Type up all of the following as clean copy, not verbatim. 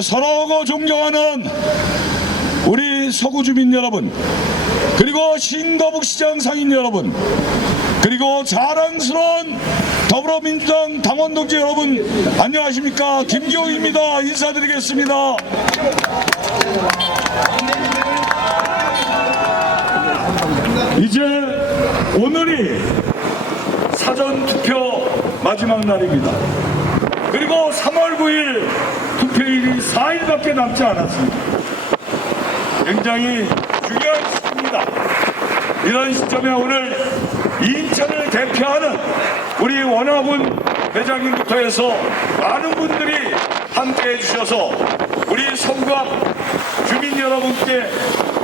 사랑하고 존경하는 우리 서구 주민 여러분, 그리고 신거북시장 상인 여러분, 그리고 자랑스러운 더불어민주당 당원 동지 여러분, 안녕하십니까? 김기호입니다. 인사드리겠습니다. 이제 오늘이 사전투표 마지막 날입니다. 그리고 3월 9일 투표일이 4일밖에 남지 않았습니다. 굉장히 중요한 시기입니다. 이런 시점에 오늘 인천을 대표하는 우리 원화군 회장님부터 해서 많은 분들이 함께해 주셔서 우리 서구갑 주민 여러분께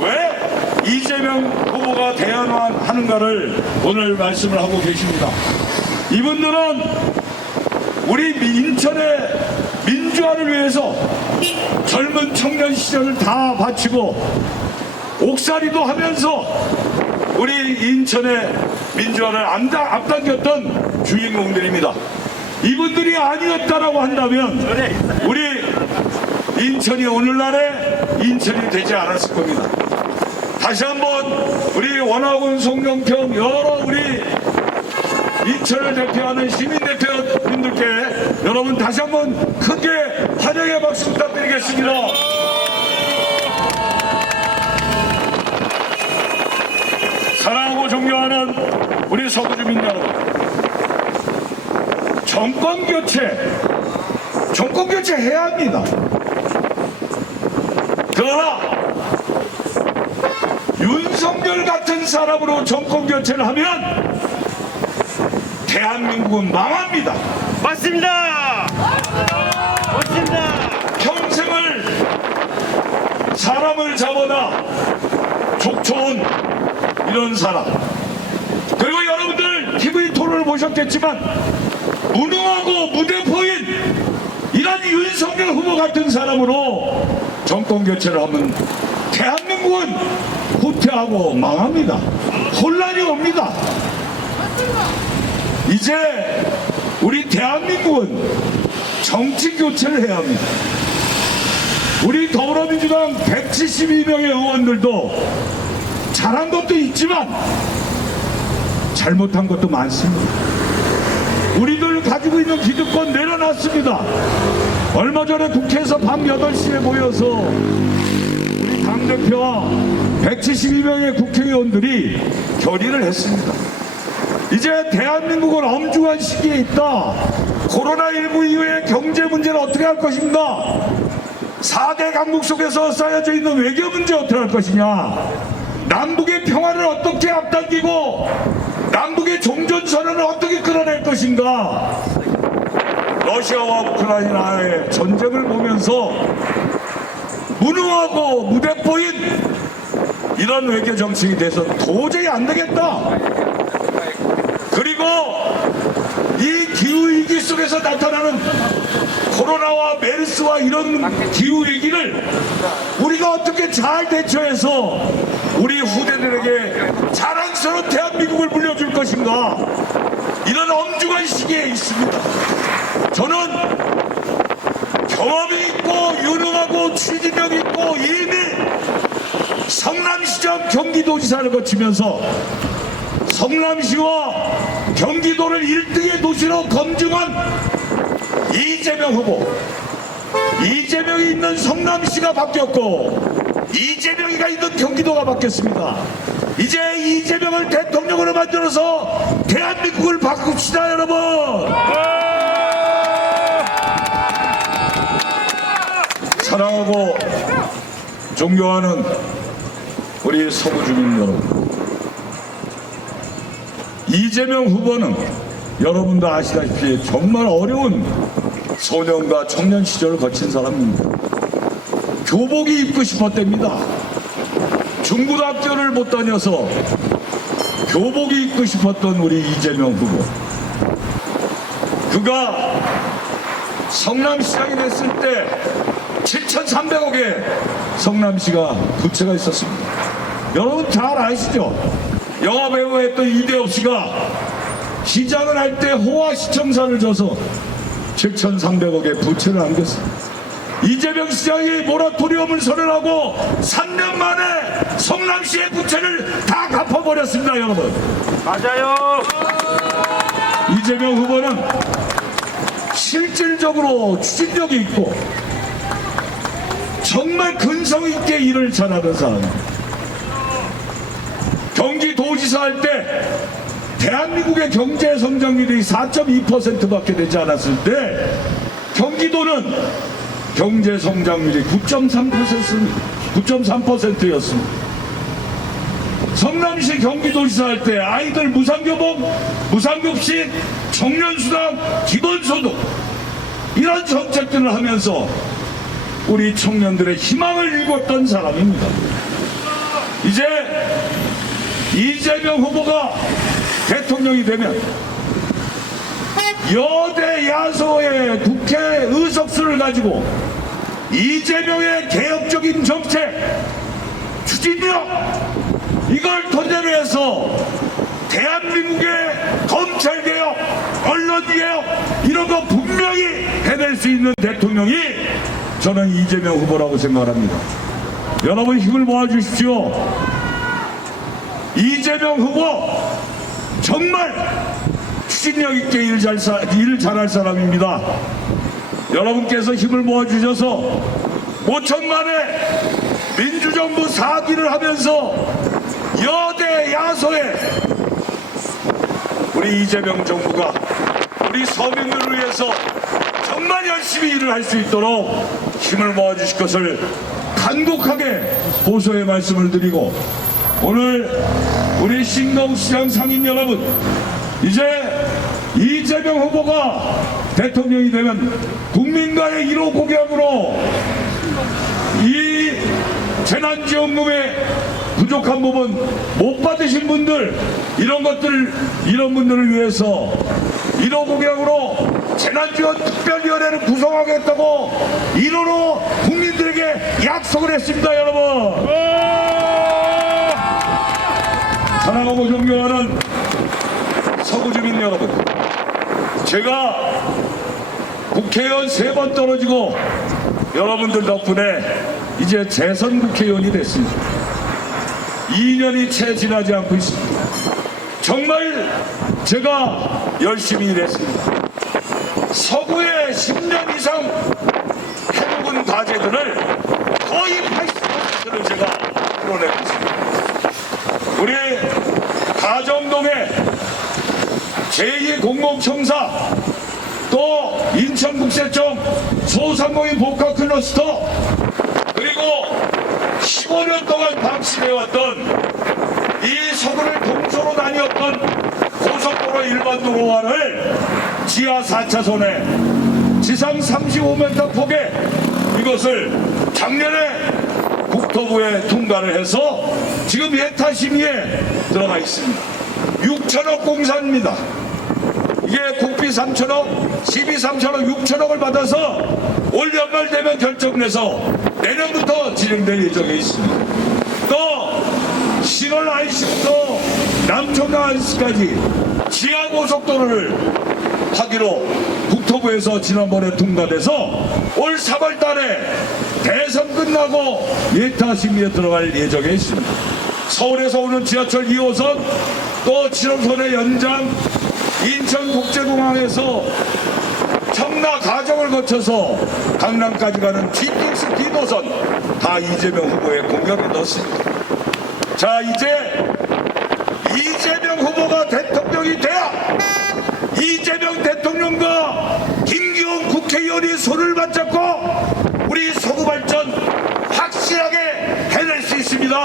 왜 이재명 후보가 대안하는가를 오늘 말씀을 하고 계십니다. 이분들은 우리 인천의 민주화를 위해서 젊은 청년 시절을 다 바치고 옥살이도 하면서 우리 인천의 민주화를 앞당겼던 주인공들입니다. 이분들이 아니었다라고 한다면 우리 인천이 오늘날의 인천이 되지 않았을 겁니다. 다시 한번 우리 원화군 송영평 여러 우리 인천을 대표하는 시민 대표분들께 여러분 다시 한번 크게 환영의 박수 부탁드리겠습니다. 사랑하고 존경하는 우리 서구 주민 여러분, 정권 교체 해야 합니다. 그러나 윤석열 같은 사람으로 정권 교체를 하면 대한민국은 망합니다. 맞습니다. 맞습니다. 평생을 사람을 잡아다 족쳐온 이런 사람, 그리고 여러분들 TV 토론을 보셨겠지만 무능하고 무대포인 이런 윤석열 후보 같은 사람으로 정권 교체를 하면 대한민국은 후퇴하고 망합니다. 혼란이 옵니다. 이제 우리 대한민국은 정치 교체를 해야 합니다. 우리 더불어민주당 172명의 의원들도 잘한 것도 있지만 잘못한 것도 많습니다. 우리들 가지고 있는 기득권 내려놨습니다. 얼마 전에 국회에서 밤 8시에 모여서 우리 당대표와 172명의 국회의원들이 결의를 했습니다. 이제 대한민국은 엄중한 시기에 있다. 코로나19 이후에 경제 문제를 어떻게 할 것인가, 4대 강국 속에서 쌓여져 있는 외교 문제 어떻게 할 것이냐, 남북의 평화를 어떻게 앞당기고 남북의 종전선언을 어떻게 끌어낼 것인가, 러시아와 우크라이나의 전쟁을 보면서 무능하고 무대포인 이런 외교 정책이 돼서 도저히 안 되겠다. 그리고 이 기후위기 속에서 나타나는 코로나와 메르스와 이런 기후위기를 우리가 어떻게 잘 대처해서 우리 후대들에게 자랑스러운 대한민국을 물려줄 것인가, 이런 엄중한 시기에 있습니다. 저는 경험이 있고 유능하고 추진력 있고 이미 성남시장 경기도지사를 거치면서 성남시와 경기도를 1등의 도시로 검증한 이재명 후보, 이재명이 있는 성남시가 바뀌었고 이재명이가 있는 경기도가 바뀌었습니다. 이제 이재명을 대통령으로 만들어서 대한민국을 바꿉시다, 여러분. 사랑하고 존경하는 우리 서구 주민 여러분, 이재명 후보는 여러분도 아시다시피 정말 어려운 소년과 청년 시절을 거친 사람입니다. 교복이 입고 싶었답니다. 중고등학교를 못 다녀서 교복이 입고 싶었던 우리 이재명 후보, 그가 성남시장이 됐을 때 7,300억의 성남시가 부채가 있었습니다. 여러분 잘 아시죠? 영화배우 했던 이대엽 씨가 시장을 할 때 호화시청사를 줘서 7,300억의 부채를 안겼습니다. 이재명 시장이 모라토리엄을 선언하고 3년 만에 성남시의 부채를 다 갚아버렸습니다. 여러분, 맞아요. 이재명 후보는 실질적으로 추진력이 있고 정말 근성 있게 일을 잘하는 사람입니다. 경기도지사 할 때 대한민국의 경제 성장률이 4.2%밖에 되지 않았을 때 경기도는 경제 성장률이 9.3%였습니다. 성남시 경기도지사 할 때 아이들 무상교복, 무상급식, 청년수당, 기본소득 이런 정책들을 하면서 우리 청년들의 희망을 일궜던 사람입니다. 이제 이재명 후보가 대통령이 되면 여대 야소의 국회 의석수를 가지고 이재명의 개혁적인 정책 추진력 이걸 토대로 해서 대한민국의 검찰개혁, 언론개혁 이런 거 분명히 해낼 수 있는 대통령이 저는 이재명 후보라고 생각합니다. 여러분 힘을 모아주십시오. 이재명 후보 정말 추진력 있게 일 잘할 사람입니다. 여러분께서 힘을 모아주셔서 5천만의 민주정부 4기를 하면서 여대 야소에 우리 이재명 정부가 우리 서민들을 위해서 정말 열심히 일을 할 수 있도록 힘을 모아주실 것을 간곡하게 호소의 말씀을 드리고, 오늘 우리 신동시장 상인 여러분, 이제 이재명 후보가 대통령이 되면 국민과의 1호 공약으로 이 재난지원금의 부족한 부분 못 받으신 분들 이런 분들을 위해서 1호 공약으로 재난지원 특별위원회를 구성하겠다고 1호로 국민들에게 약속을 했습니다. 여러분, 사랑하고 존경하는 서구주민 여러분, 제가 국회의원 3번 떨어지고 여러분들 덕분에 이제 재선 국회의원이 됐습니다. 2년이 채 지나지 않고 있습니다. 정말 제가 열심히 일했습니다. 서구에 10년 이상 해묵은 과제들을 거의 80%를 제가 풀어내고 있습니다. 우리 가정동에 제2공공청사, 또 인천국세청 소상공인 복합클러스터, 그리고 15년 동안 방치되어왔던 이 서구를 동서로 나뉘었던 고속도로 일반 도로화를 지하 4차선에 지상 35m 폭의 이것을 작년에 국토부에 통과를 해서 지금 예타 심의에 들어가 있습니다. 6천억 공사입니다. 이게 국비 3천억, 시비 3천억, 6천억을 받아서 올 연말 되면 결정돼서 내년부터 진행될 예정에 있습니다. 또 신월 IC부터 남청강 IC까지 지하고속도로를 하기로 국토부에서 지난번에 통과돼서 올 3월 달에 대선 끝나고 예타 심의에 들어갈 예정에 있습니다. 서울에서 오는 지하철 2호선, 또 7호선의 연장, 인천국제공항에서 청라 가정을 거쳐서 강남까지 가는 GTX D노선 다 이재명 후보의 공약을 넣었습니다. 자, 이제 이재명 후보가 대통령이 돼야 이재명 대통령과 김기현 국회의원이 손을 맞잡고 우리 서구 발전 확실하게 해낼 수 있습니다.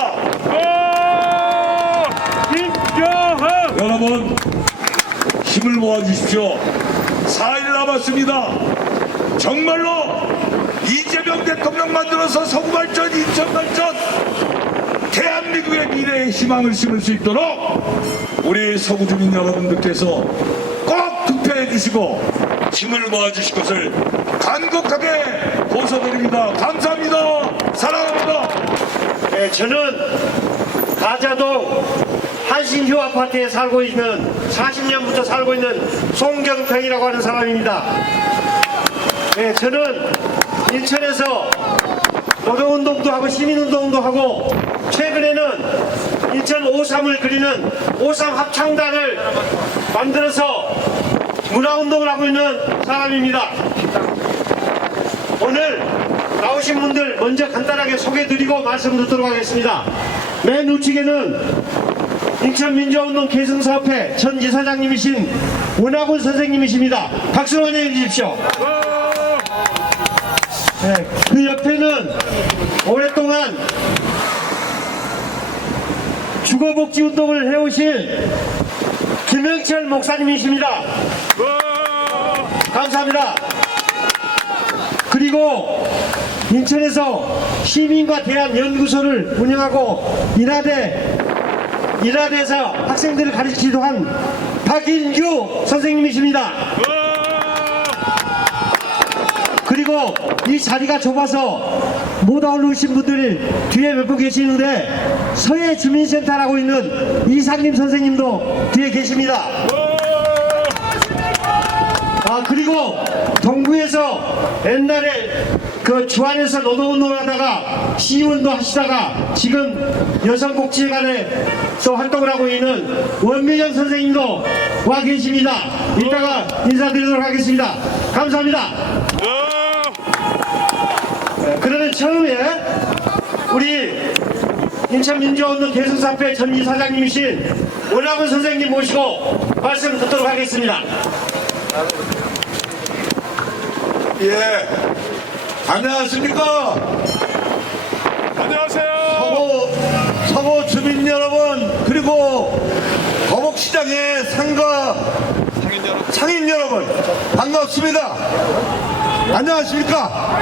여러분 힘을 모아주십시오. 4일 남았습니다. 정말로 이재명 대통령 만들어서 서구 발전, 인천 발전, 대한민국의 미래의 희망을 심을 수 있도록 우리 서구 주민 여러분들께서 꼭 투표해 주시고 힘을 모아 주실 것을 간곡하게 호소드립니다. 감사합니다. 사랑합니다. 네, 저는 가자동 한신휴 아파트에 살고 있는 40년부터 살고 있는 송경평이라고 하는 사람입니다. 예, 저는 인천에서 노동운동도 하고 시민운동도 하고 최근에는 인천 5.3을 그리는 5.3 합창단을 만들어서 문화운동을 하고 있는 사람입니다. 오늘 나오신 분들 먼저 간단하게 소개드리고 말씀 듣도록 하겠습니다. 맨 우측에는 인천민주화운동 계승사업회 전 이사장님이신 원학훈 선생님이십니다. 박수로 환영해 주십시오. 네, 그 옆에는 오랫동안 주거복지운동을 해오신 김영철 목사님이십니다. 감사합니다. 그리고 인천에서 시민과 대한 연구소를 운영하고 인하대에서 학생들을 가르치기도 한 박인규 선생님이십니다. 그리고 이 자리가 좁아서 못 올라오신 분들이 뒤에 몇 분 계시는데 서해 주민센터라고 있는 이상림 선생님도 뒤에 계십니다. 그리고 동구에서 옛날에 그 주안에서 노동운동을 하다가 시운동 하시다가 지금 여성복지관에서 활동을 하고 있는 원미정 선생님도 와 계십니다. 이따가 인사드리도록 하겠습니다. 감사합니다. 그러면 처음에 우리 인천민주화운동 계승사업회 전 이사장님이신 원학훈 선생님 모시고 말씀 듣도록 하겠습니다. 예, 안녕하십니까? 안녕하세요. 서구 주민 여러분, 그리고 거북시장의 상인 여러분, 반갑습니다. 안녕하십니까?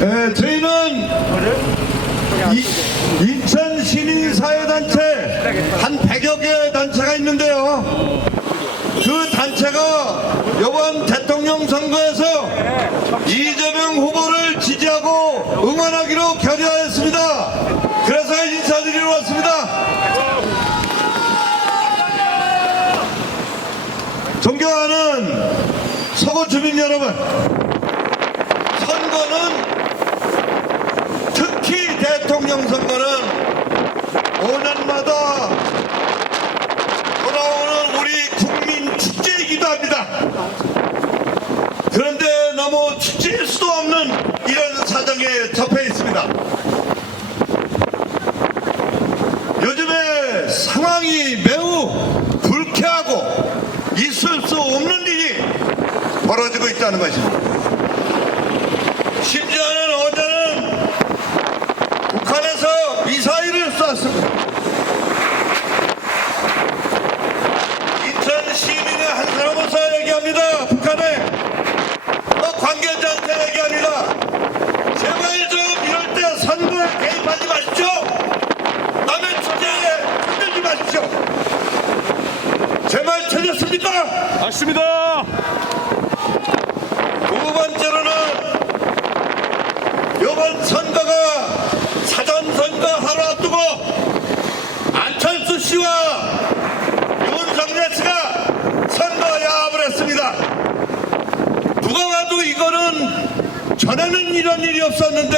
예, 저희는 인천 시민사회단체 한 100여 개 단체가 있는데요. 그 단체가 이번 대통령 선거에서 이재명 후보를 지지하고 응원하기로 결의하였습니다. 그래서 인사드리러 왔습니다. 존경하는 서구 주민 여러분, 선거는 특히 대통령 선거는 5년마다 돌아오는 우리 국민 축제이기도 합니다. 그런데 너무 축제일 수도 없는 이런 사정에 접해 있습니다. 요즘에 상황이 매우 불쾌하고 있을 수 없는 일이 벌어지고 있다는 것입니다. 심지어는 어제는 북한에서 미사일을 쐈습니다. 인천 시민의 한 사람으로서 얘기합니다. 북한에 관계자한테 얘기합니다. 제발 좀 이럴 때 선거에 개입하지 마십시오. 남의 축제에 흔들지 마십시오. 제 말 틀렸습니까? 맞습니다. 두 번째로는 이번 선거가 사전선거 하루 앞두고 안철수 씨와 윤석열 씨가 선거 야합을 했습니다. 누가 봐도 이거는 전에는 이런 일이 없었는데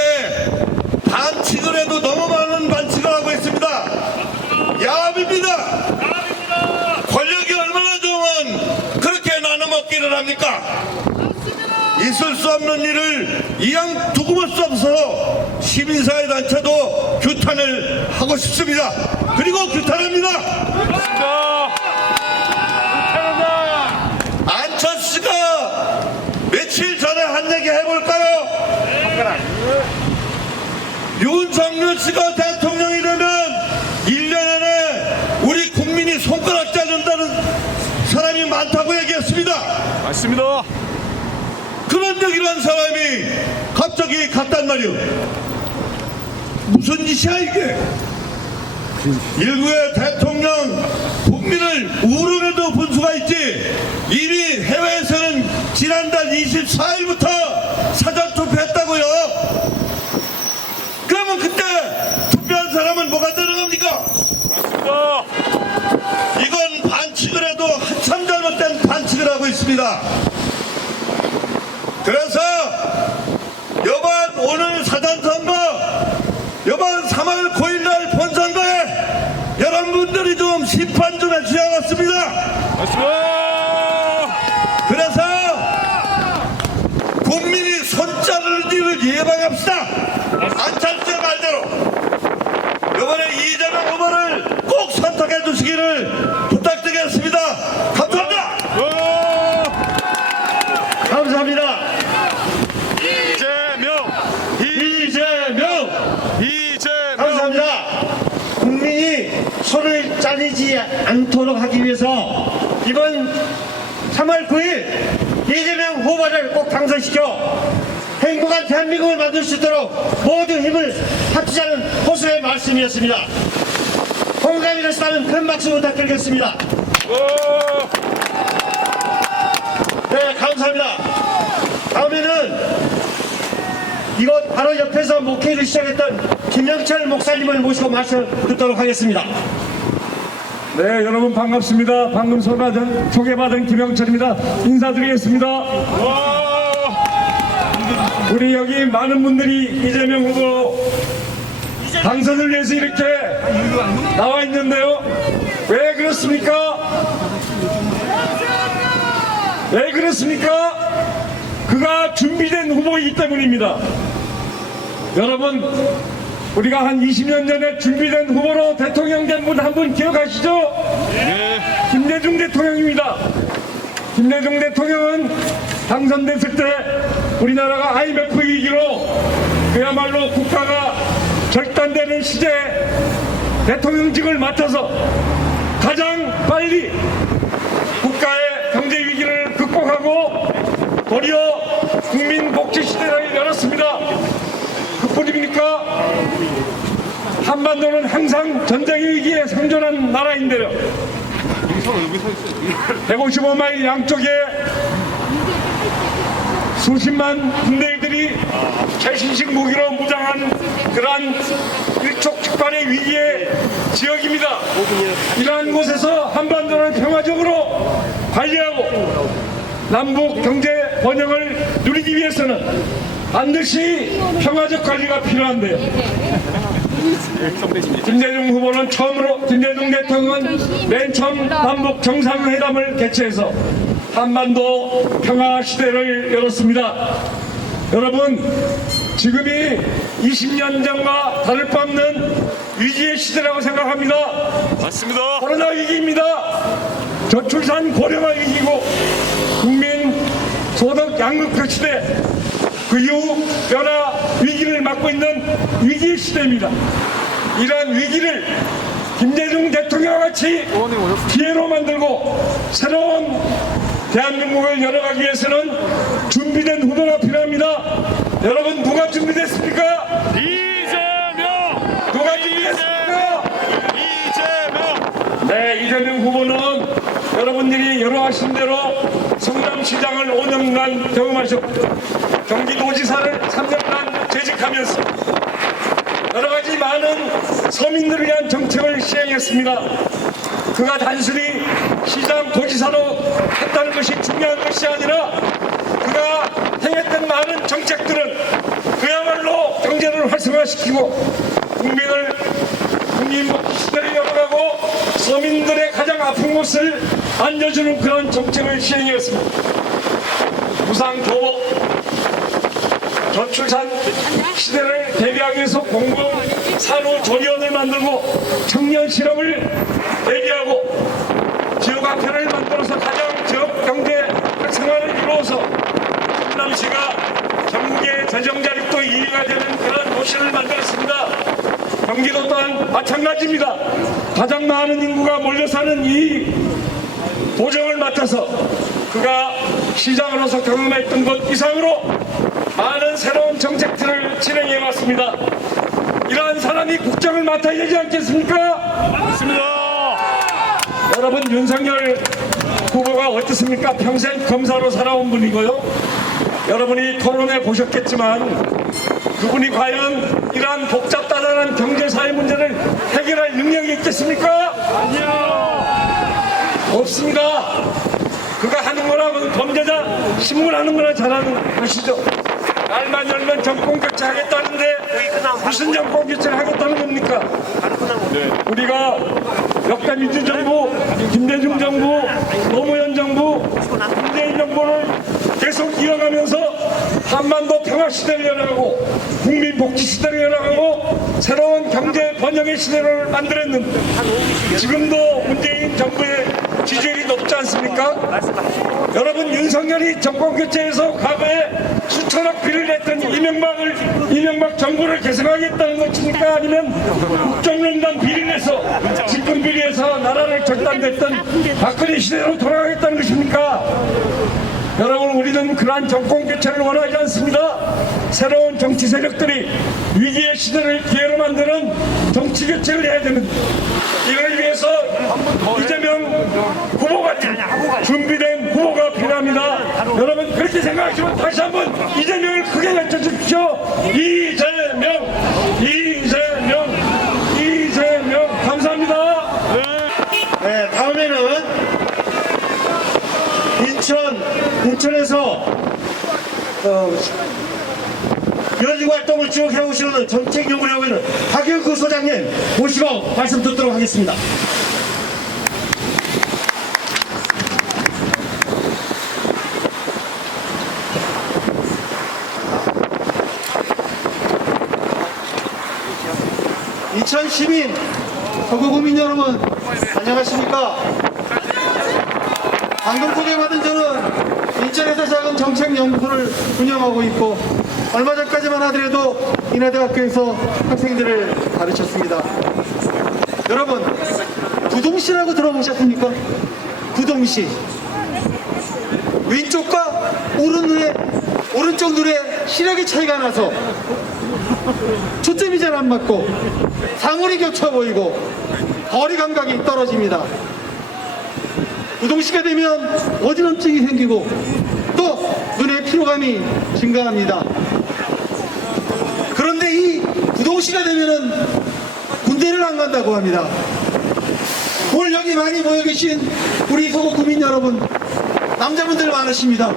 반칙을 해도 너무 많은 반칙을 하고 있습니다. 야합입니다. 권력이 얼마나 좋으면 그렇게 나눠먹기를 합니까? 있을 수 없는 일을 이왕 두고 볼 수 없어서 시민사회단체도 규탄을 하고 싶습니다. 그리고 규탄합니다. 안철수가 며칠 전에 한 얘기 해볼까요? 윤석열 씨가 대통령이 되면 1년 안에 우리 국민이 손가락 자른다는 사람이 많다고 얘기했습니다. 맞습니다. 그런 얘기를 한 사람이 갑자기 갔단 말이오. 무슨 짓이야 이게? 일부의 대통령 국민을 우롱해도 분수가 있지. 이미 해외에서는 지난달 24일부터 사전투표했다고요. 그러면 그때 투표한 사람은 뭐가 되는 겁니까? 맞습니다. 이건 반칙을 해도 한참 잘못된 반칙을 하고 있습니다. 그래서 여반 오늘 사전선거, 여반 3월 9일날 본선거에 여러분들이 좀 심판 좀 해주셔야겠습니다. 맞습니다. 그래서 국민이 손자르는 일을 예방합시다. 안철수의 말대로 이번에 이재명 후보를 꼭 선택해 주시기를 부탁드리겠습니다. 감사합니다. 감사합니다. 이재명. 감사합니다. 국민이 손을 잘리지 않도록 하기 위해서 이번 3월 9일 이재명 후보를 꼭 당선시켜 행복한 대한민국을 만들 수 있도록 모든 힘을 합치자는 호소의 말씀이었습니다. 공감이 되시다면 큰 박수 부탁드리겠습니다. 네, 감사합니다. 다음에는 이곳 바로 옆에서 목회를 시작했던 김영철 목사님을 모시고 말씀 듣도록 하겠습니다. 네, 여러분 반갑습니다. 방금 소개받은 김영철입니다. 인사드리겠습니다. 우리 여기 많은 분들이 이재명 후보 당선을 위해서 이렇게 나와 있는데요. 왜 그렇습니까? 왜 그렇습니까? 그가 준비된 후보이기 때문입니다. 여러분, 우리가 한 20년 전에 준비된 후보로 대통령 된 분 한 분 기억하시죠? 김대중 대통령입니다. 김대중 대통령은 당선됐을 때 우리나라가 IMF 위기로 그야말로 국가가 절단되는 시대에 대통령직을 맡아서 가장 빨리 국가의 경제 위기를 극복하고 도리어 국민 복지 시대를 열었습니다. 그뿐입니까? 한반도는 항상 전쟁의 위기에 생존한 나라인데요. 155마일 양쪽에 수십만 군대들이 최신식 무기로 무장한 그러한 일촉즉발의 위기의 지역입니다. 이러한 곳에서 한반도를 평화적으로 관리하고 남북 경제 번영을 누리기 위해서는 반드시 평화적 관리가 필요한데요. 김대중 후보는 김대중 대통령은 맨 처음 남북 정상회담을 개최해서 한반도 평화 시대를 열었습니다. 여러분, 지금이 20년 전과 다를 바 없는 위기의 시대라고 생각합니다. 맞습니다. 코로나 위기입니다. 저출산 고령화 위기고 국민 소득 양극화 시대, 그 이후 변화 위기를 맞고 있는 위기의 시대입니다. 이러한 위기를 김대중 대통령과 같이 기회로 만들고 새로운 대한민국을 열어가기 위해서는 준비된 후보가 필요합니다. 여러분, 누가 준비됐습니까? 이재명. 누가 준비됐습니까? 이재명. 네, 이재명 후보는 여러분들이 여러 하신 대로 성남시장을 5년간 경험하셨고 경기도지사를 3년간 재직하면서 여러 가지 많은 서민들을 위한 정책을 시행했습니다. 그가 단순히 시장 도지사로 했다는 것이 중요한 것이 아니라 그가 행했던 많은 정책들은 그야말로 경제를 활성화시키고 국민 복지 시대를 열어가고 서민들의 가장 아픈 곳을 안겨주는 그런 정책을 시행했습니다. 무상교복, 저출산 시대를 대비하기 위해서 공공 산후조리원을 만들고 청년 실업을 대비하고 지역화폐를 만들어서 가장 지역 경제 활성화를 이루어서 성남시가 전국의 재정자립도 2위가 되는 그런 도시를 만들었습니다. 경기도 또한 마찬가지입니다. 가장 많은 인구가 몰려 사는 이 도정을 맡아서 그가 시장으로서 경험했던 것 이상으로 많은 새로운 정책들을 진행해 왔습니다. 이러한 사람이 국정을 맡아야 되지 않겠습니까? 맞습니다. 여러분, 윤석열 후보가 어떻습니까? 평생 검사로 살아온 분이고요. 여러분이 토론해 보셨겠지만 그분이 과연 이러한 복잡다단한 경제사회 문제를 해결할 능력이 있겠습니까? 아니요. 없습니다. 그가 하는 거라면 범죄자 신문하는 거나 잘하는 것이죠. 날만 열면 정권 교체하겠다는데 무슨 정권 교체를 하겠다는 겁니까? 우리가 역대 민주정부, 김대중 정부, 노무현 정부, 문재인 정부를 계속 이어가면서 한반도 평화시대를 열어가고 국민 복지시대를 열어가고 새로운 경제 번영의 시대를 만들었는데 지금도 문재인 정부의 지지율이 높지 않습니까? 여러분, 윤석열이 정권교체에서 과거에 수천억 비를 냈던 이명박 정부를 계승하겠다는 것입니까? 아니면 국정농단 비리 내서 집권 비리에서 나라를 절단됐던 박근혜 시대로 돌아가겠다는 것입니까? 여러분, 우리는 그러한 정권 교체를 원하지 않습니다. 새로운 정치 세력들이 위기의 시대를 기회로 만드는 정치 교체를 해야 되는데 이를 위해서 이재명 후보 같은 준비된 후보가 필요합니다. 여러분, 그렇게 생각하시면 다시 한번 이재명을 크게 외쳐주십시오. 이재명, 이재명, 이재명. 감사합니다. 네, 다음에는 인천에서 연구 활동을 쭉 해오시는 정책연구를 있는 박영구 소장님 모시고 말씀 듣도록 하겠습니다. 인천 시민, 서구 국민 여러분, 안녕하십니까? 방금 소개받은 저는 인천에서 작은 정책연구소를 운영하고 있고 얼마 전까지만 하더라도 인하대학교에서 학생들을 가르쳤습니다. 여러분, 부동시라고 들어보셨습니까? 부동시. 왼쪽과 오른쪽 눈에 시력의 차이가 나서 초점이 잘 안 맞고 사물이 겹쳐 보이고 거리 감각이 떨어집니다. 부동시가 되면 어지럼증이 생기고 또 눈의 피로감이 증가합니다. 그런데 이 부동시가 되면은 군대를 안 간다고 합니다. 오늘 여기 많이 모여 계신 우리 서구 국민 여러분, 남자분들 많으십니다.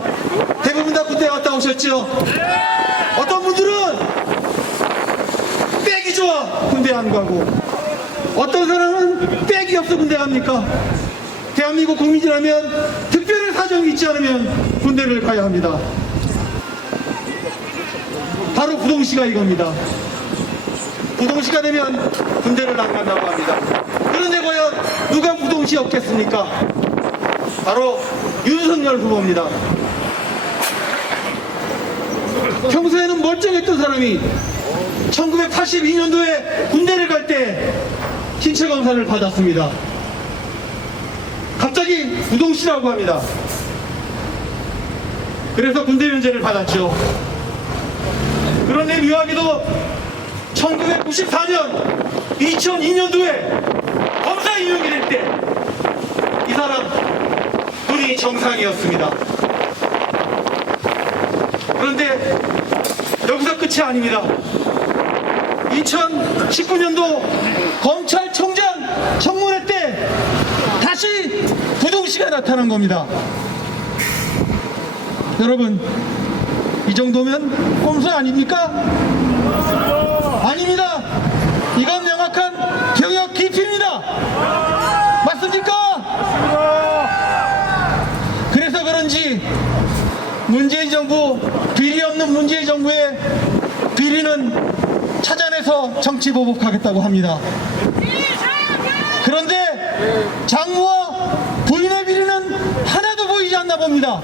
대부분 다 군대 갔다 오셨죠? 어떤 분들은 백이 좋아 군대 안 가고, 어떤 사람은 백이 없어 군대 갑니까? 대한민국 국민이라면 특별한 사정이 있지 않으면 군대를 가야 합니다. 바로 부동시가 이겁니다. 부동시가 되면 군대를 안 간다고 합니다. 그런데 과연 누가 부동시 없겠습니까? 바로 윤석열 후보입니다. 평소에는 멀쩡했던 사람이 1982년도에 군대를 갈 때 신체 검사를 받았습니다. 갑자기 부동시라고 합니다. 그래서 군대 면제를 받았죠. 그런데 묘하게도 1994년 2002년도에 검사 임용이 될 때 이 사람 눈이 정상이었습니다. 그런데 여기서 끝이 아닙니다. 2019년도 검찰총장 청문회 때 다시 부동시가 나타난 겁니다. 여러분, 이 정도면 꼼수 아닙니까? 아닙니다. 이건 명확한 병역 기피입니다. 맞습니까? 그래서 그런지 문재인 정부, 비리 없는 문재인 정부의 비리는 찾아내서 정치 보복하겠다고 합니다. 그런데 장모와 부인의 비리는 하나도 보이지 않나 봅니다.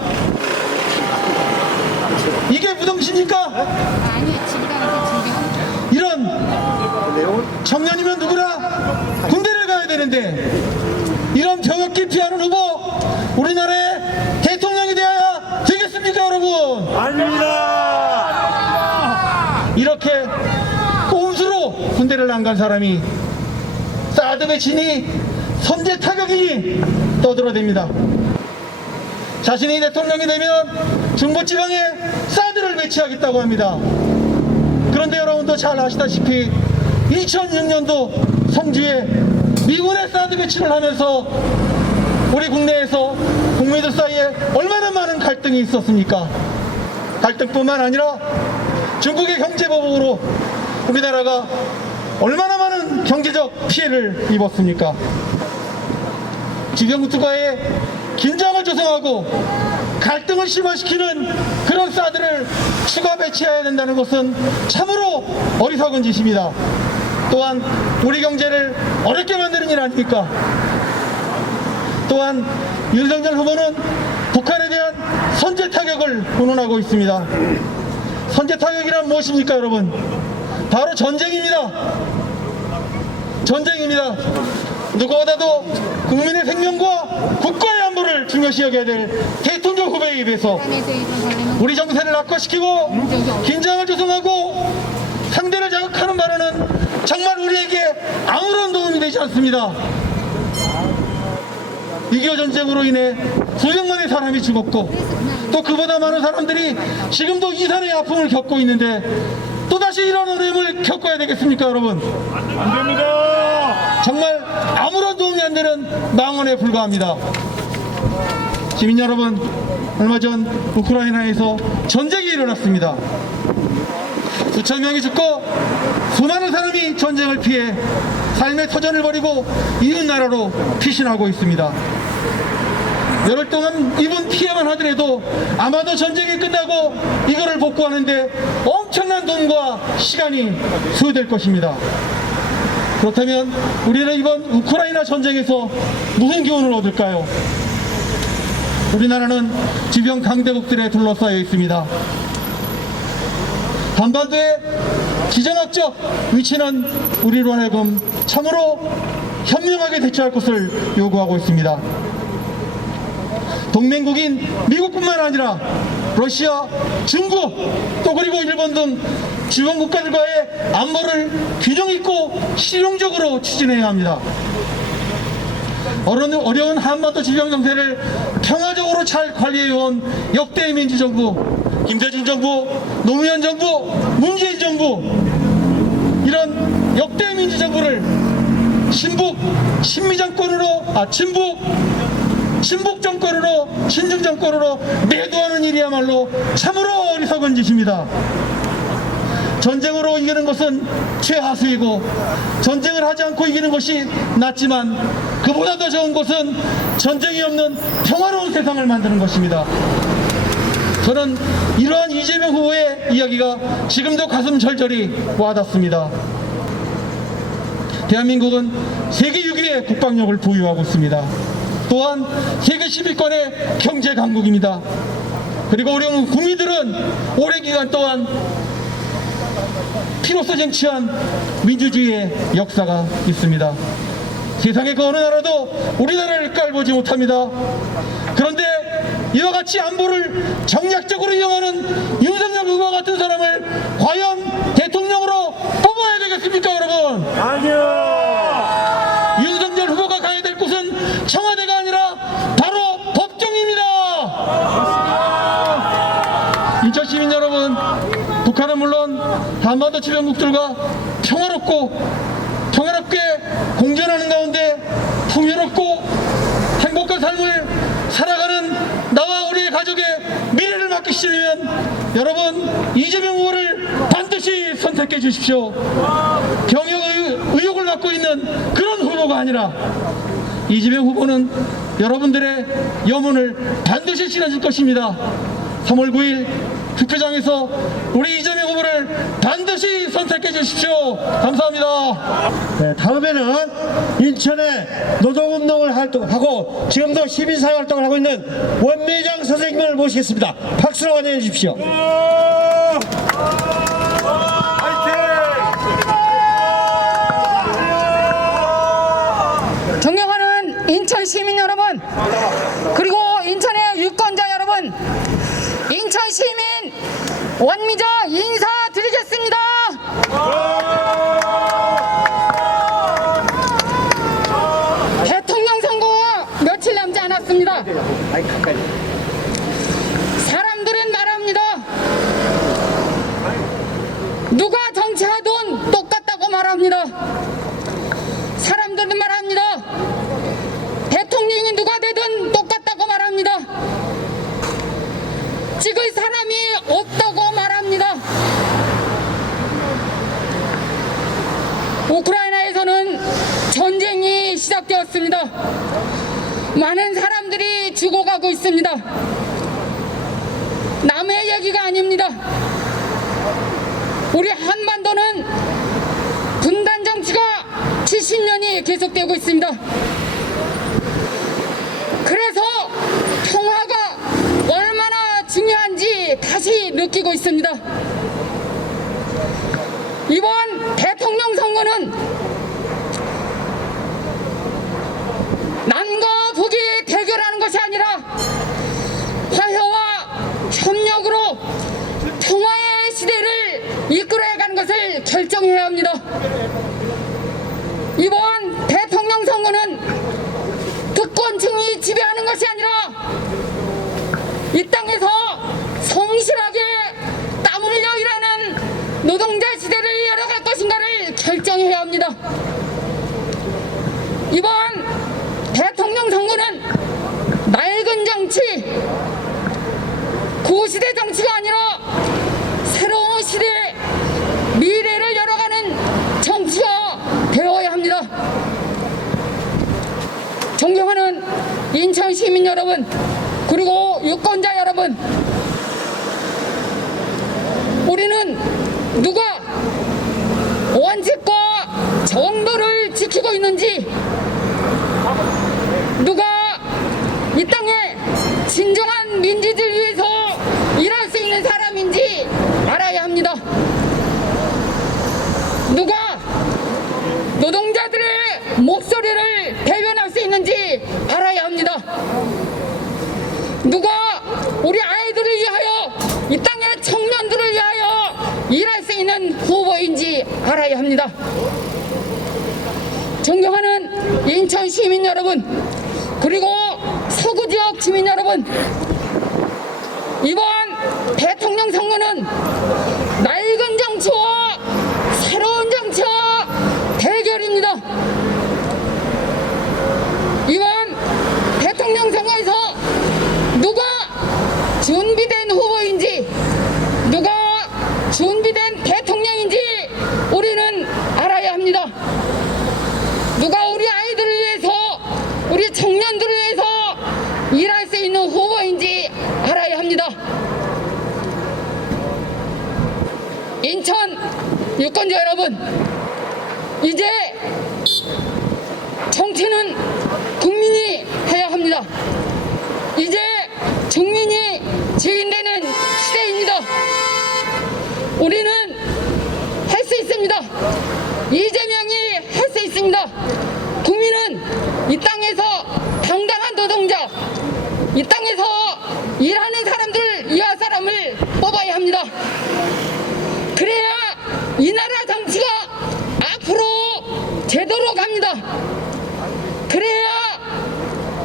이게 부동시입니까? 이런 청년이면 누구나 군대를 가야 되는데 이런 병역 기피하는 후보 우리나라의 대통령이 되어야 되겠습니까, 여러분? 아닙니다. 이렇게 꼼수로 군대를 안 간 사람이 사드 배치니 선제 타격이니 떠들어댑니다. 자신이 대통령이 되면 중부지방에 사드를 배치하겠다고 합니다. 그런데 여러분도 잘 아시다시피 2006년도 성주에 미군의 사드 배치를 하면서 우리 국내에서 국민들 사이에 얼마나 많은 갈등이 있었습니까? 갈등뿐만 아니라 중국의 경제보복으로 우리나라가 얼마나 많은 경제적 피해를 입었습니까? 지병국가의 긴장을 조성하고 갈등을 심화시키는 그런 사드를 추가 배치해야 된다는 것은 참으로 어리석은 짓입니다. 또한 우리 경제를 어렵게 만드는 일 아닙니까? 또한 윤석열 후보는 북한에 대한 선제 타격을 운운하고 있습니다. 선제 타격이란 무엇입니까, 여러분? 바로 전쟁입니다. 전쟁입니다. 누구보다도 국민의 생명과 국가의 안보를 중요시 여겨야 될 대통령 후보에 입에서 우리 정세를 악화시키고 긴장을 조성하고 상대를 자극하는 발언은 정말 우리에게 아무런 도움이 되지 않습니다. 6.25 전쟁으로 인해 수백만의 사람이 죽었고 또 그보다 많은 사람들이 지금도 이산의 아픔을 겪고 있는데 또다시 이런 어려움을 겪어야 되겠습니까, 여러분? 안 됩니다. 정말 아무런 도움이 안 되는 망언에 불과합니다. 시민 여러분, 얼마 전 우크라이나에서 전쟁이 일어났습니다. 수천 명이 죽고 수많은 사람이 전쟁을 피해 삶의 터전을 벌이고 이웃 나라로 피신하고 있습니다. 열흘 동안 입은 피해만 하더라도 아마도 전쟁이 끝나고 이거를 복구하는데 엄청난 돈과 시간이 소요될 것입니다. 그렇다면 우리는 이번 우크라이나 전쟁에서 무슨 교훈을 얻을까요? 우리나라는 주변 강대국들에 둘러싸여 있습니다. 한반도의 지정학적 위치는 우리로 하여금 참으로 현명하게 대처할 것을 요구하고 있습니다. 동맹국인 미국뿐만 아니라 러시아, 중국, 또 그리고 일본 등 주변 국가들과의 안보를 균형 있고 실용적으로 추진해야 합니다. 어려운 한반도 지정 정세를 평화적으로 잘 관리해온 역대 민주정부, 김대중 정부, 노무현 정부, 문재인 정부, 이런 역대 민주정부를 친북 정권으로 친중 정권으로 매도하는 일이야말로 참으로 어리석은 짓입니다. 전쟁으로 이기는 것은 최하수이고 전쟁을 하지 않고 이기는 것이 낫지만 그보다 더 좋은 것은 전쟁이 없는 평화로운 세상을 만드는 것입니다. 저는 이러한 이재명 후보의 이야기가 지금도 가슴 절절히 와닿습니다. 대한민국은 세계 6위의 국방력을 보유하고 있습니다. 또한 세계 10위권의 경제 강국입니다. 그리고 우리 국민들은 오랜 기간 동안 피로써 쟁취한 민주주의의 역사가 있습니다. 세상의 그 어느 나라도 우리나라를 깔보지 못합니다. 그런데 이와 같이 안보를 정략적으로 이용하는 윤석열 후보와 같은 사람을 과연 대통령으로 뽑아야 되겠습니까, 여러분? 아니요. 윤석열 후보가 가야 될 곳은 청와대가 아니라 바로 법정입니다. 인천 시민 여러분, 북한은 물론 한반도 주변국들과 평화롭게 공존하는 가운데 풍요롭고 행복한 삶을 살아가는 나와 우리의 가족의 미래를 맡기시려면 여러분 이재명 후보를 반드시 선택해 주십시오. 병역 의혹을 맡고 있는 그런 후보가 아니라 이재명 후보는 여러분들의 염원을 반드시 실어줄 것입니다. 3월 9일 투표장에서 우리 이재명 후보를 반드시 선택해 주십시오. 감사합니다. 네, 다음에는 인천에 노동운동을 하고 지금도 시민사회 활동을 하고 있는 원미장 선생님을 모시겠습니다. 박수로 환영해 주십시오. 존경하는 인천 시민 여러분, 그리고 인천의 유권자 여러분, 인천 시민 원미자 인사드리겠습니다. 대통령 선거가 며칠 남지 않았습니다. 사람들은 말합니다. 누가 정치하든 똑같다고 말합니다. 사람들은 말합니다. 대통령이 누가 되든 있습니다. 많은 사람들이 죽어가고 있습니다. 남의 얘기가 아닙니다. 우리 한반도는 분단 정치가 70년이 계속되고 있습니다. 그래서 평화가 얼마나 중요한지 다시 느끼고 있습니다. 이번 대통령 선거는 남과 북이 대결하는 것이 아니라 화해와 협력으로 평화의 시대를 이끌어가는 것을 결정해야 합니다. 이번 대통령 선거는 특권층이 지배하는 것이 아니라 이 땅에서 성실하게 땀 흘려 일하는 노동자 시대를 열어갈 것인가를 결정해야 합니다. 이번 대통령 선거는 낡은 정치, 구시대 정치가 아니라 새로운 시대의 미래를 열어가는 정치가 되어야 합니다. 존경하는 인천 시민 여러분, 그리고 유권자 여러분, 우리는 누가 원칙과 정도를 지키고 있는지, 누가 이 땅에 진정한 민주주의를 위해서 일할 수 있는 사람인지 알아야 합니다. 누가 노동자들의 목소리를 대변할 수 있는지 알아야 합니다. 누가 우리 아이들을 위하여, 이 땅의 청년들을 위하여 일할 수 있는 후보인지 알아야 합니다. 존경하는 인천 시민 여러분, 그리고 서구 지역 주민 여러분, 이번 대통령 선거는 낡은 정치와 새로운 정치와 대결입니다. 이번 대통령 선거에서 누가 준비된 후보인지, 누가 준비된 대통령인지 우리는 알아야 합니다. 누가 우리 아이들을 위해서, 우리 청년들을 위해서 일할 수 있는 후보인지 알아야 합니다. 인천 유권자 여러분, 이제 정치는 국민이 해야 합니다. 이제 국민이 주인되는 시대입니다. 우리는 할 수 있습니다. 이재명이 할 수 있습니다. 국민은 이 땅에서 당당한 노동자, 이 땅에서 일하는 사람들, 이하 사람을 뽑아야 합니다. 그래야 이 나라 정치가 앞으로 제대로 갑니다. 그래야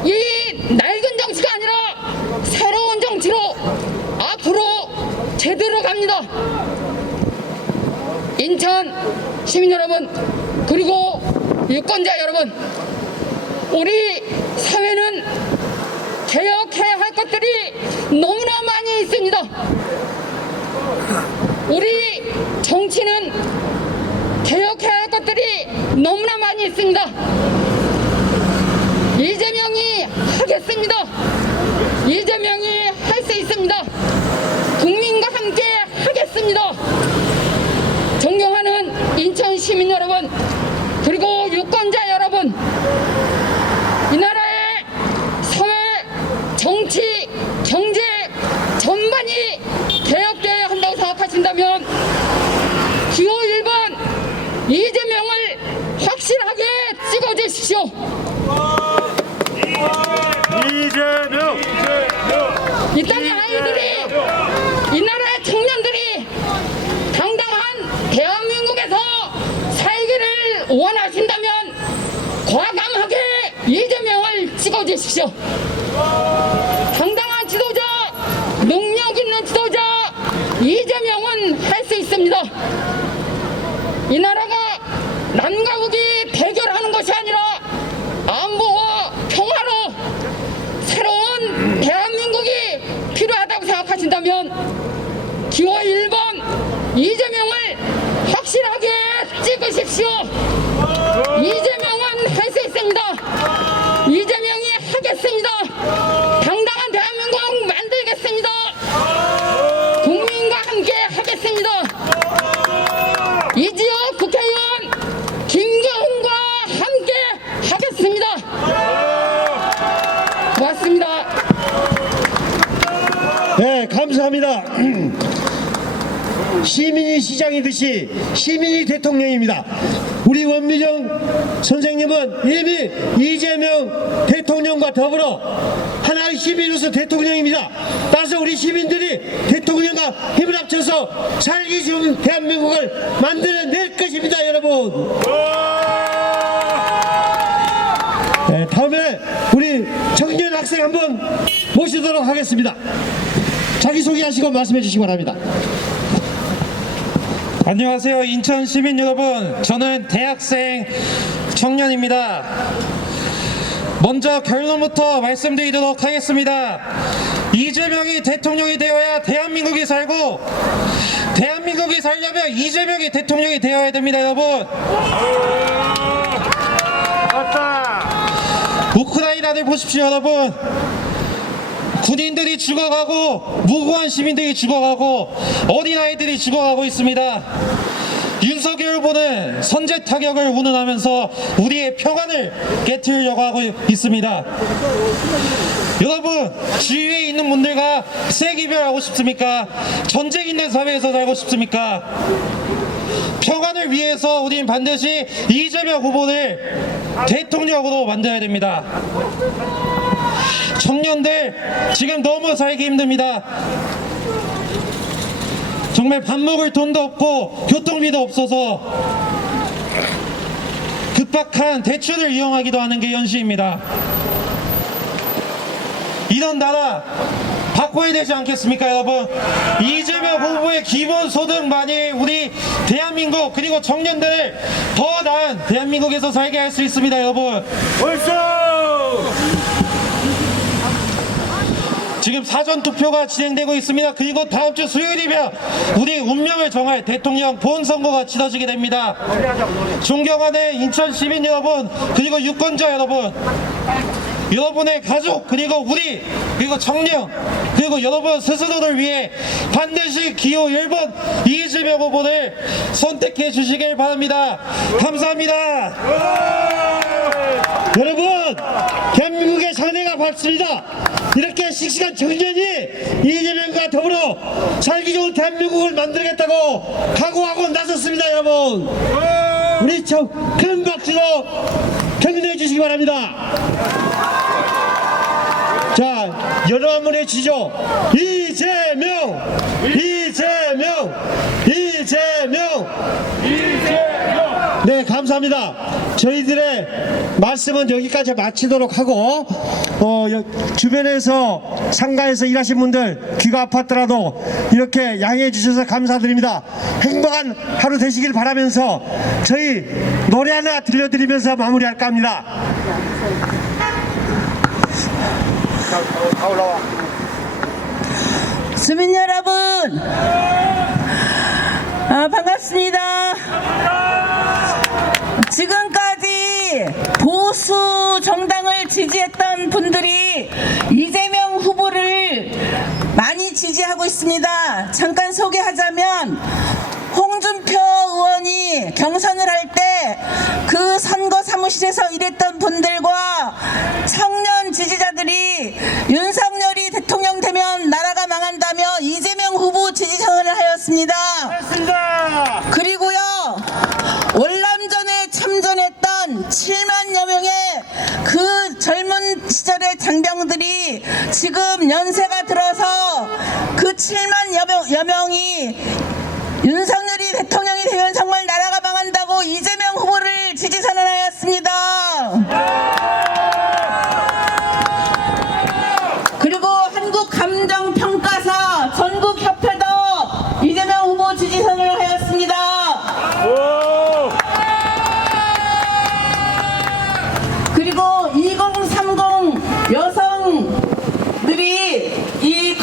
이 낡은 정치가 아니라 새로운 정치로 앞으로 제대로 갑니다. 인천 시민 여러분, 그리고 유권자 여러분, 우리 사회는 개혁해야 할 것들이 너무나 많이 있습니다. 우리 정치는 개혁해야 할 것들이 너무나 많이 있습니다. 이재명이 하겠습니다. 이재명이 할 수 있습니다. 국민과 함께 하겠습니다. 존경하는 인천 시민 여러분, 그리고 유권자 여러분, 이 나라의 사회, 정치, 경제 전반이 개혁되어야 한다고 생각하신다면 기호 1번 이재명을 확실하게 찍어주십시오. 이재명! 이 땅의 아이들이, 이 나라의 청년들이 당당한 대한민국에서 살기를 원하신다면 과감하게 이재명을 찍어주십시오. 당당한 지도자, 능력 있는 지도자 이재명은 할 수 있습니다. 이 나라가 남과 북이 대결하는 것이 아니라 안보와 평화로 새로운 대한민국이 필요하다고 생각하신다면 기호 1번 이재명을 확실하게 찍으십시오. 이재명은 할 수 있습니다. 시민이 시장이듯이 시민이 대통령입니다. 우리 원미정 선생님은 이미 이재명 대통령과 더불어 하나의 시민으로서 대통령입니다. 따라서 우리 시민들이 대통령과 힘을 합쳐서 살기 좋은 대한민국을 만들어낼 것입니다, 여러분. 네, 다음에 우리 청년 학생 한번 모시도록 하겠습니다. 자기소개하시고 말씀해 주시기 바랍니다. 안녕하세요. 인천 시민 여러분, 저는 대학생 청년입니다. 먼저 결론부터 말씀드리도록 하겠습니다. 이재명이 대통령이 되어야 대한민국이 살고, 대한민국이 살려면 이재명이 대통령이 되어야 됩니다, 여러분. 우크라이나를 보십시오, 여러분. 군인들이 죽어가고 무고한 시민들이 죽어가고 어린아이들이 죽어가고 있습니다. 윤석열 후보는 선제 타격을 운운하면서 우리의 평안을 깨트리려고 하고 있습니다. 여러분, 주위에 있는 분들과 세기별하고 싶습니까? 전쟁 있는 사회에서 살고 싶습니까? 평안을 위해서 우린 반드시 이재명 후보를 대통령으로 만들어야 됩니다. 청년들 지금 너무 살기 힘듭니다. 정말 밥 먹을 돈도 없고 교통비도 없어서 급박한 대출을 이용하기도 하는 게 현실입니다. 이런 나라 바꿔야 되지 않겠습니까, 여러분? 이재명 후보의 기본소득만이 우리 대한민국 그리고 청년들을 더 나은 대한민국에서 살게 할 수 있습니다, 여러분. 지금 사전투표가 진행되고 있습니다. 그리고 다음 주 수요일이면 우리 운명을 정할 대통령 본선거가 치러지게 됩니다. 존경하는 인천 시민 여러분, 그리고 유권자 여러분, 여러분의 가족, 그리고 우리, 그리고 청년, 그리고 여러분 스스로를 위해 반드시 기호 1번 이재명 후보를 선택해 주시길 바랍니다. 감사합니다. 여러분, 대한민국의 장래가 밝습니다. 이렇게 씩씩한 청년이 이재명과 더불어 살기 좋은 대한민국을 만들겠다고 각오하고 나섰습니다, 여러분. 우리 큰 박수로 격려해 주시기 바랍니다. 자, 여러분의 지조 이재명, 이재명, 이재명, 이재명. 네, 감사합니다. 저희들의 말씀은 여기까지 마치도록 하고, 주변에서 상가에서 일하신 분들 귀가 아팠더라도 이렇게 양해해 주셔서 감사드립니다. 행복한 하루 되시길 바라면서 저희 노래 하나 들려드리면서 마무리할까 합니다. 시민 여러분, 반갑습니다. 지금까지 보수 정당을 지지했던 분들이 이재명 후보를 많이 지지하고 있습니다. 잠깐 소개하자면 홍준표 의원이 경선을 할 때 그 선거 사무실에서 일했던 분들과 청년 지지자들이 윤석열이 대통령 되면 나라가 망한다며 이재명 후보 지지 선언을 하였습니다. 그리고요, 월남전에 참전했던 7만여 명의 그 젊은 시절의 장병들이 지금 연세가 들어서 그 7만여 명이 윤석열이 대통령이 되면 정말 나라가 망한다고 이재명 후보를 지지 선언하였습니다. 그리고 한국감정평가사 전국협회도 이재명 후보 지지 선언을 하였습니다. 그리고 2030 여성들이 이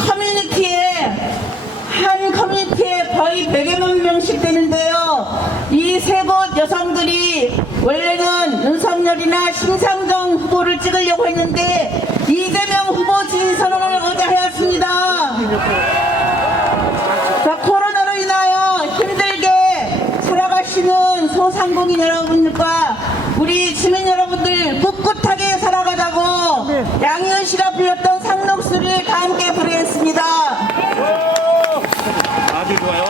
한 커뮤니티에 거의 100여만 명씩 되는데요. 이 세 곳 여성들이 원래는 윤석열이나 심상정 후보를 찍으려고 했는데 이재명 후보 지지 선언을 의뢰하였습니다. 자, 코로나로 인하여 힘들게 살아가시는 소상공인 여러분들과 우리 시민 여러분들 꿋꿋하게 살아가자고 양희은 씨가 불렀던 상록수를 다 함께 부르겠습니다. 아주 좋아요.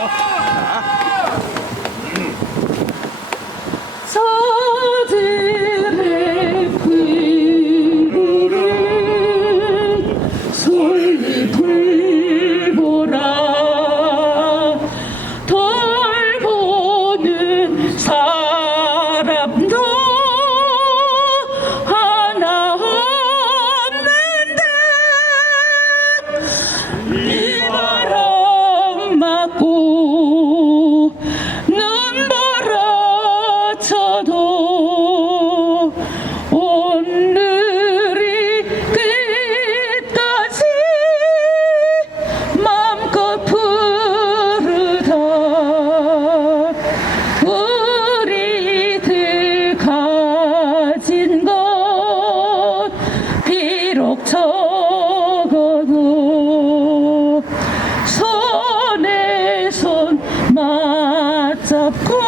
수 없고